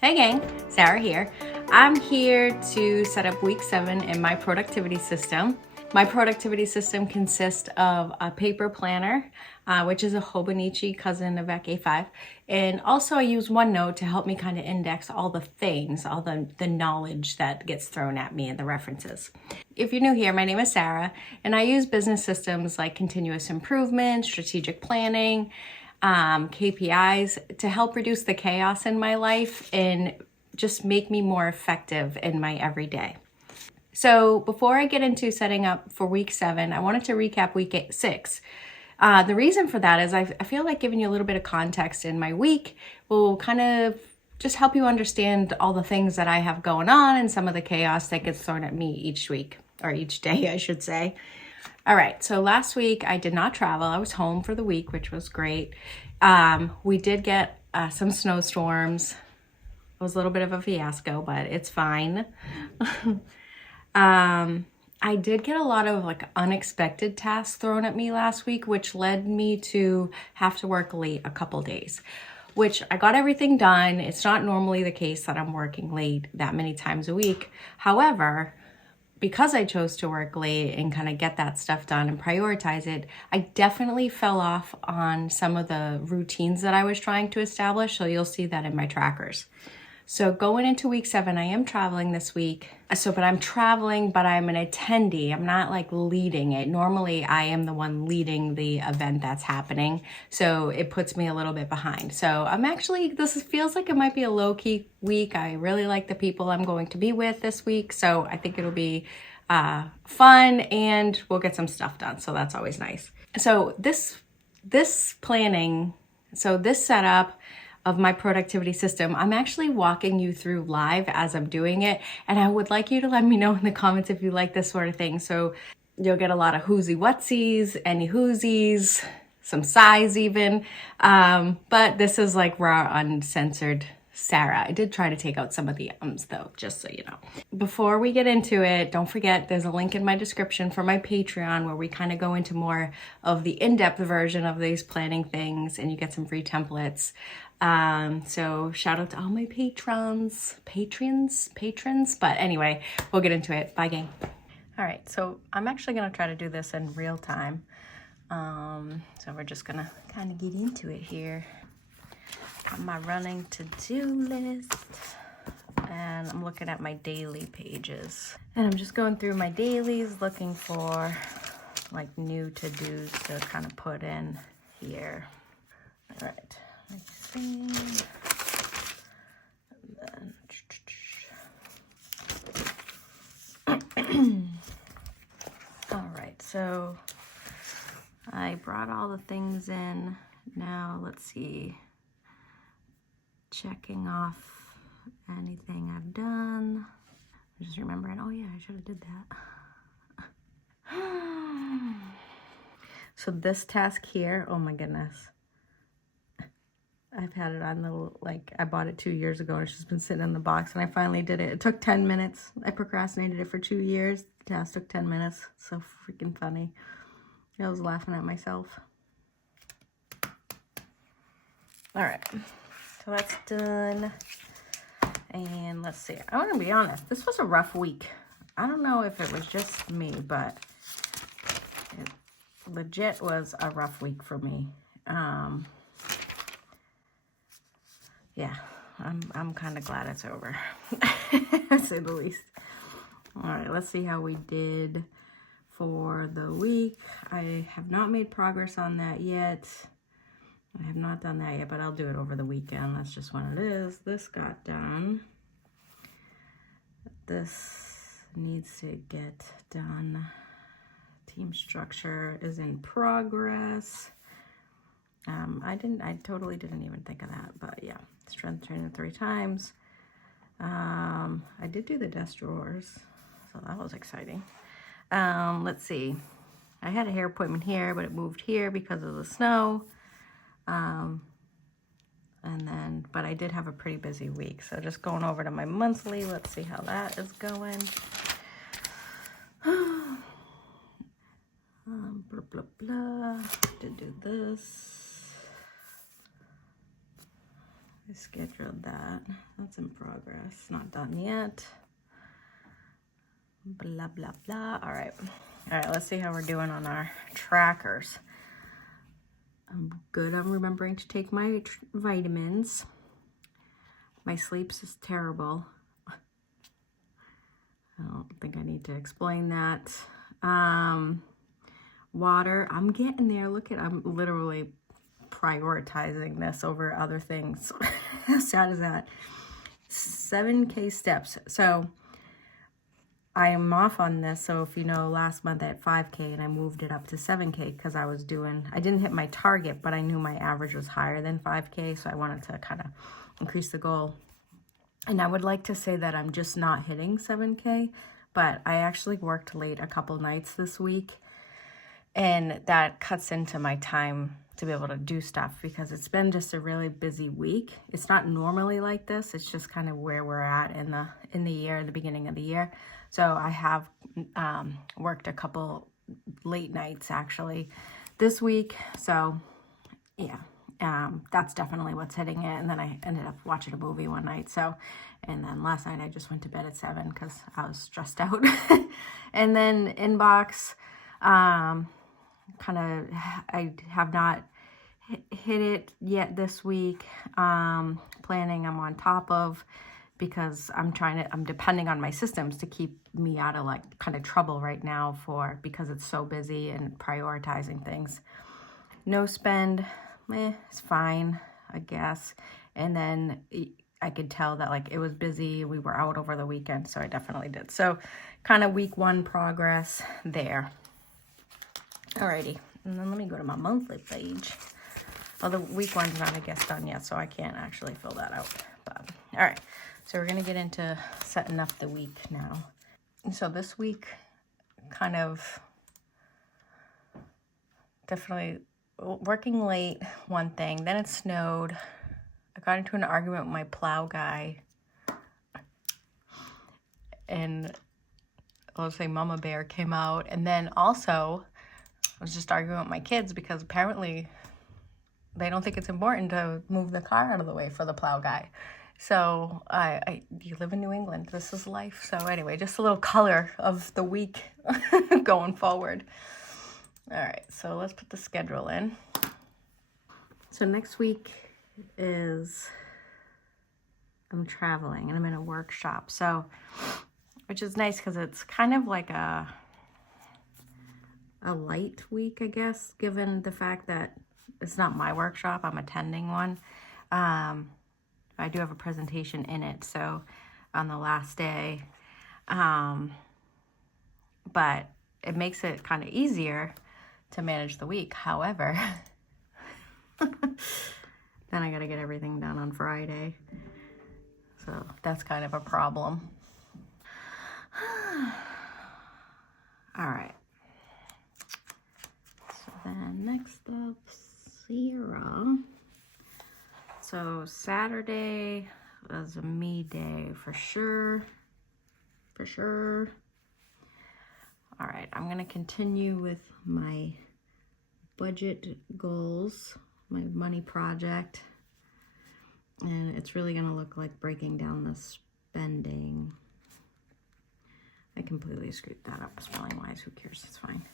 Hey gang, Sarah here. I'm here to set up week 7 in my productivity system. My productivity system consists of a paper planner, which is a Hobonichi cousin of VAC-A5. And also I use OneNote to help me kind of index all the things, all the knowledge that gets thrown at me and the references. If you're new here, my name is Sarah, and I use business systems like continuous improvement, strategic planning, KPIs to help reduce the chaos in my life and just make me more effective in my everyday. So before I get into setting up for week 7, I wanted to recap week 6. The reason for that is I feel like giving you a little bit of context in my week will kind of just help you understand all the things that I have going on and some of the chaos that gets thrown at me each week, or each day, I should say. All right, so last week I did not travel. I was home for the week, which was great. We did get some snowstorms. It was a little bit of a fiasco, but it's fine. I did get a lot of unexpected tasks thrown at me last week, which led me to have to work late a couple days, which I got everything done. It's not normally the case that I'm working late that many times a week. However, because I chose to work late and kind of get that stuff done and prioritize it, I definitely fell off on some of the routines that I was trying to establish. So you'll see that in my trackers. So going into week 7, I am traveling this week. But I'm traveling, but I'm an attendee. I'm not leading it. Normally I am the one leading the event that's happening. So it puts me a little bit behind. So this feels like it might be a low-key week. I really like the people I'm going to be with this week. So I think it'll be fun and we'll get some stuff done. So that's always nice. So this setup of my productivity system, I'm actually walking you through live as I'm doing it. And I would like you to let me know in the comments if you like this sort of thing. So you'll get a lot of whoosie whatsies, any whoosies, some sighs even. But this is raw, uncensored Sarah. I did try to take out some of the ums though, just so you know. Before we get into it, don't forget there's a link in my description for my Patreon where we kind of go into more of the in-depth version of these planning things and you get some free templates. So shout out to all my patrons. But anyway, we'll get into it. Bye gang. All right, so I'm actually gonna try to do this in real time. So we're just gonna kind of get into it here. Got my running to-do list and I'm looking at my daily pages. And I'm just going through my dailies looking for new to-dos to kind of put in here. All right. Let me see. And then, all right, so I brought all the things in. Now let's see. Checking off anything I've done. I'm just remembering, oh yeah, I should have did that. So this task here, oh my goodness. I've had it on I bought it 2 years ago and it's just been sitting in the box and I finally did it. It took 10 minutes. I procrastinated it for 2 years. The task took 10 minutes. So freaking funny. I was laughing at myself. All right, so that's done. And let's see, I want to be honest, this was a rough week. I don't know if it was just me, but it legit was a rough week for me. Yeah, I'm kind of glad it's over, to say the least. All right, let's see how we did for the week. I have not made progress on that yet. I have not done that yet, but I'll do it over the weekend. That's just what it is. This got done. This needs to get done. Team structure is in progress. I totally didn't even think of that, but yeah, strength training 3 times. I did do the desk drawers, so that was exciting. Let's see. I had a hair appointment here, but it moved here because of the snow. But I did have a pretty busy week. So just going over to my monthly, let's see how that is going. Blah, blah, blah. To do this. I scheduled that. That's in progress. Not done yet. Blah, blah, blah. All right. All right, let's see how we're doing on our trackers. I'm good on remembering to take my vitamins. My sleeps is terrible. I don't think I need to explain that. Water, I'm getting there. Look at, I'm literally prioritizing this over other things. How sad is that? 7K steps. So I am off on this. So if you know, last month I had 5K and I moved it up to 7K because I didn't hit my target, but I knew my average was higher than 5K. So I wanted to kind of increase the goal. And I would like to say that I'm just not hitting 7K, but I actually worked late a couple nights this week. And that cuts into my time to be able to do stuff because it's been just a really busy week. It's not normally like this. It's just kind of where we're at in the year, the beginning of the year. So I have worked a couple late nights actually this week. So yeah, that's definitely what's hitting it. And then I ended up watching a movie one night. So, and then last night I just went to bed at 7 because I was stressed out. And then inbox, I have not hit it yet this week. Planning I'm on top of because I'm depending on my systems to keep me out of like kind of trouble right now because it's so busy and prioritizing things. No spend, it's fine, I guess. And then I could tell that like it was busy. We were out over the weekend, so I definitely did. So kind of week 1 progress there. Alrighty, and then let me go to my monthly page. Well, the week 1's not, I guess, done yet, so I can't actually fill that out. But all right, so we're gonna get into setting up the week now. And so this week, kind of definitely working late, one thing. Then it snowed. I got into an argument with my plow guy, and let's say Mama Bear came out, and then also I was just arguing with my kids because apparently they don't think it's important to move the car out of the way for the plow guy. So you live in New England. This is life. So anyway, just a little color of the week going forward. All right, so let's put the schedule in. So next week is I'm traveling and I'm in a workshop. So, which is nice because it's kind of like a light week, I guess, given the fact that it's not my workshop, I'm attending one. I do have a presentation in it, so on the last day. But it makes it kind of easier to manage the week. However, then I got to get everything done on Friday. So that's kind of a problem. All right. So then next up, Sarah. So Saturday was a me day for sure. For sure. All right, I'm going to continue with my budget goals, my money project. And it's really going to look like breaking down the spending. I completely screwed that up spelling wise. Who cares? It's fine.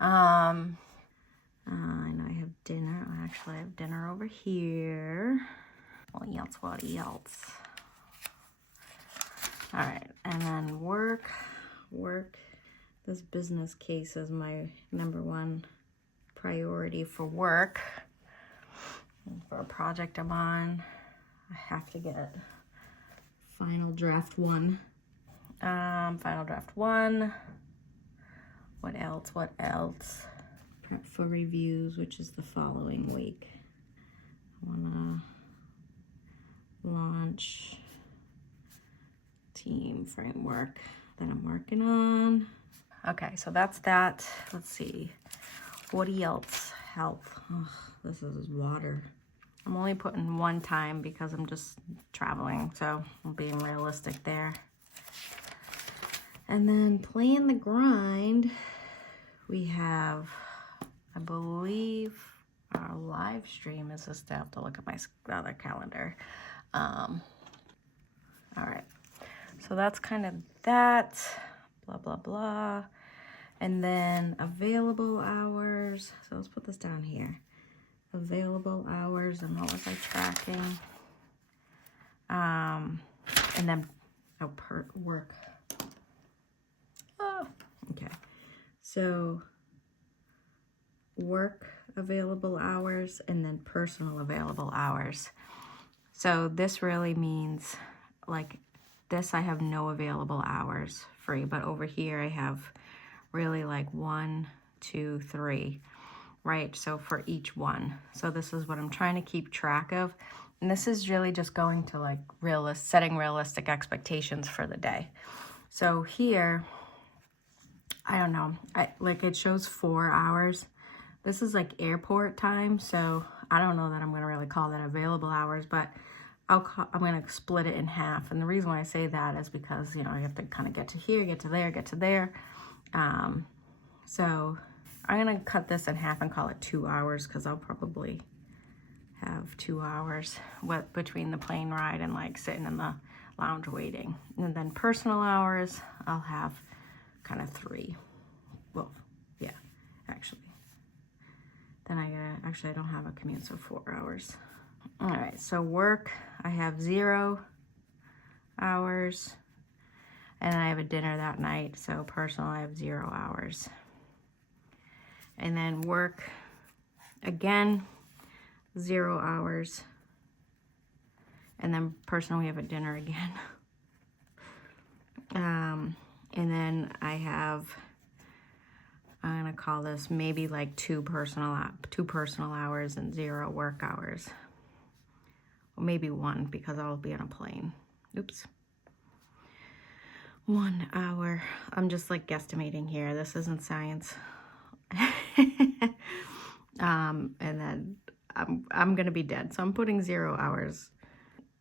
I know I have dinner. Actually, I have dinner over here. What else? All right, and then work. This business case is my #1 priority for work. For a project I'm on, I have to get final draft 1. Final draft 1. What else? Prep for reviews, which is the following week. I wanna launch team framework that I'm working on. Okay, so that's that. Let's see. What else? Health. Ugh, this is water. I'm only putting 1 time because I'm just traveling, so I'm being realistic there. And then playing the grind, we have, I believe, our live stream is just, I have to look at my other calendar. All right, so that's kind of that, blah, blah, blah. And then available hours. So let's put this down here. Available hours, and what was I tracking? And then per work. Oh, okay. So work available hours and then personal available hours. So this really means like this, I have no available hours free, but over here I have really like 1, 2, 3, right? So for each one. So this is what I'm trying to keep track of. And this is really just going to like setting realistic expectations for the day. So here, I don't know, like it shows 4 hours. This is like airport time, so I don't know that I'm gonna really call that available hours, but I'm gonna split it in half. And the reason why I say that is because, you know, I have to kind of get to here, get to there, get to there. So I'm gonna cut this in half and call it 2 hours, because I'll probably have 2 hours between the plane ride and like sitting in the lounge waiting. And then personal hours, I'll have kind of 3. Well, yeah, actually. Then I don't have a commute, so 4 hours. All right, so work, I have 0 hours. And I have a dinner that night, so personal, I have 0 hours. And then work, again, 0 hours. And then personal, we have a dinner again. And then I have, I'm gonna call this maybe like 2 personal hours and 0 work hours. Or maybe 1, because I'll be on a plane. Oops. 1 hour. I'm just like guesstimating here. This isn't science. And then I'm gonna be dead. So I'm putting 0 hours.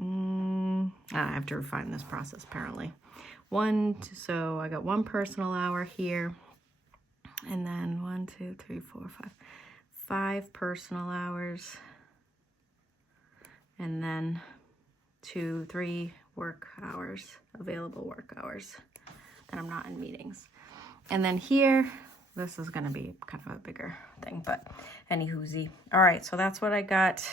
I have to refine this process apparently. So I got 1 personal hour here. And then 1, 2, 3, 4, 5. 5 personal hours. And then 2, 3 work hours, available work hours, that I'm not in meetings. And then here, this is gonna be kind of a bigger thing, but anywhoozy. All right, so that's what I got.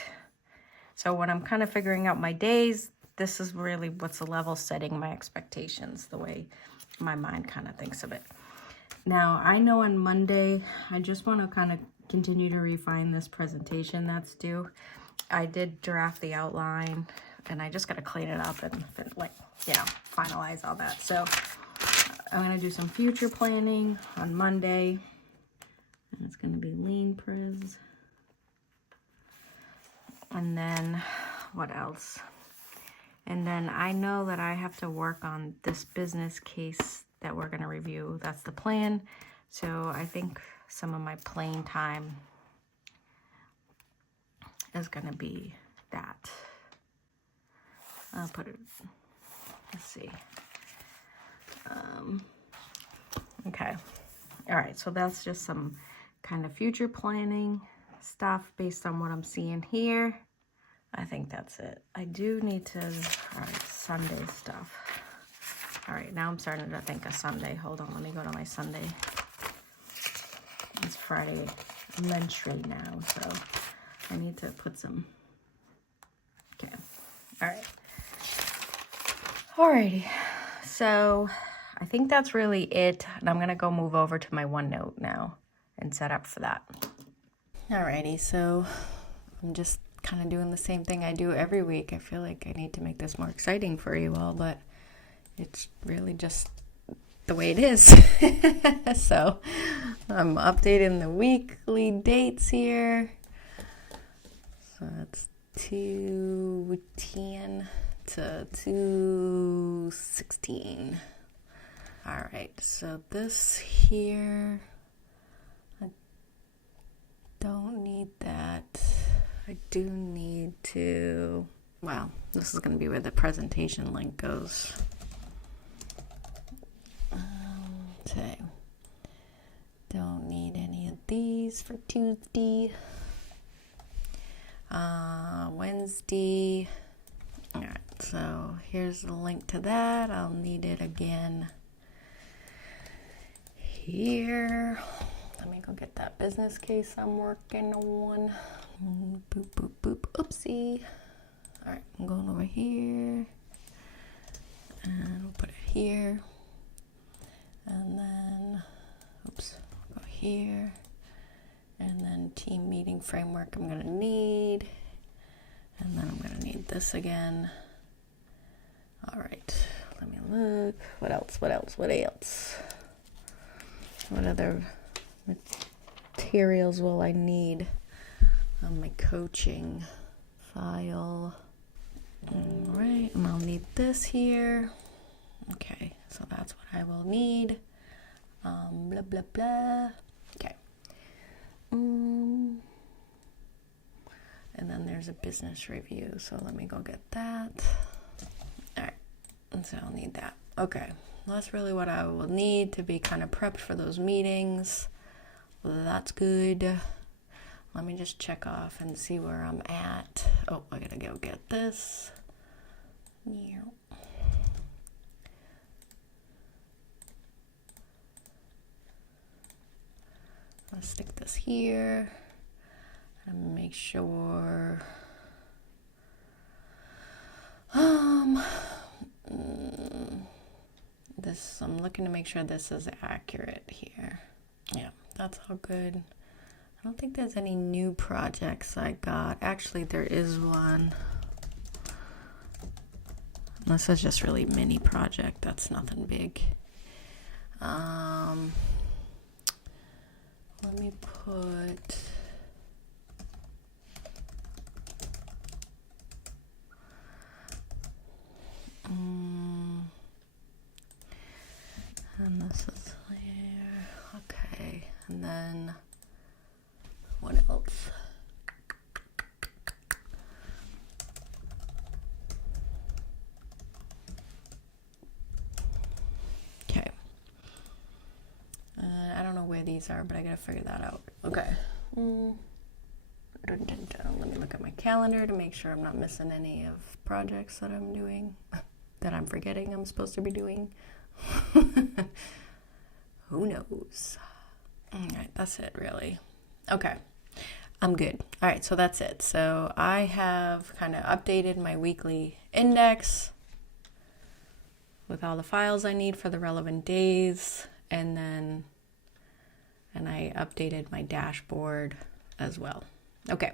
So when I'm kind of figuring out my days, this is really what's the level setting my expectations, the way my mind kind of thinks of it. Now, I know on Monday, I just want to kind of continue to refine this presentation that's due. I did draft the outline, and I just got to clean it up and, like, you know, finalize all that. So I'm going to do some future planning on Monday, and it's going to be lean pres. And then what else? And then I know that I have to work on this business case that we're going to review. That's the plan. So I think some of my playing time is going to be that. I'll put it, let's see. Okay. All right. So that's just some kind of future planning stuff based on what I'm seeing here. I think that's it. I do need to, all right, Sunday stuff. All right, now I'm starting to think of Sunday. Hold on, let me go to my Sunday. It's Friday lunch right now, so I need to put some, okay, all right. Alrighty, so I think that's really it. And I'm gonna go move over to my OneNote now and set up for that. Alrighty, so I'm just kind of doing the same thing I do every week. I feel like I need to make this more exciting for you all, but it's really just the way it is. So I'm updating the weekly dates here. So that's 2/10 to 2/16. All right, so this here, I don't need that. I do need to, well, this is going to be where the presentation link goes. Okay. Don't need any of these for Tuesday. Wednesday. All So here's the link to that. I'll need it again here. Let me go get that business case I'm working on. Boop, boop, boop. Oopsie. All right, I'm going over here. And we'll put it here. And then, oops, go here. And then team meeting framework I'm gonna need. And then I'm gonna need this again. All right, let me look. What else? What other materials will I need on my coaching file? All right, and I'll need this here. Okay, so that's what I will need. Blah, blah, blah. Okay. And then there's a business review, so let me go get that. All right, and so I'll need that. Okay, well, that's really what I will need to be kind of prepped for those meetings. Well, that's good. Let me just check off and see where I'm at. Oh, I gotta go get this. Yeah. I'll stick this here and make sure this, I'm looking to make sure this is accurate here. Yeah, that's all good. I don't think there's any new projects I got. Actually, there is one. This is just really mini project. That's nothing big. Let me put and this is here. Okay, and then what else? Okay. I don't know where these are, but I gotta figure that out. Okay. Let me look at my calendar to make sure I'm not missing any of projects that I'm doing, that I'm forgetting I'm supposed to be doing. Who knows? All right, that's it really. Okay, I'm good. All right, so that's it. So I have kind of updated my weekly index with all the files I need for the relevant days, and I updated my dashboard as well. Okay.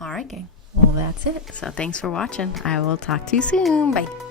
All right, gang. Well, that's it. So thanks for watching. I will talk to you soon. Bye.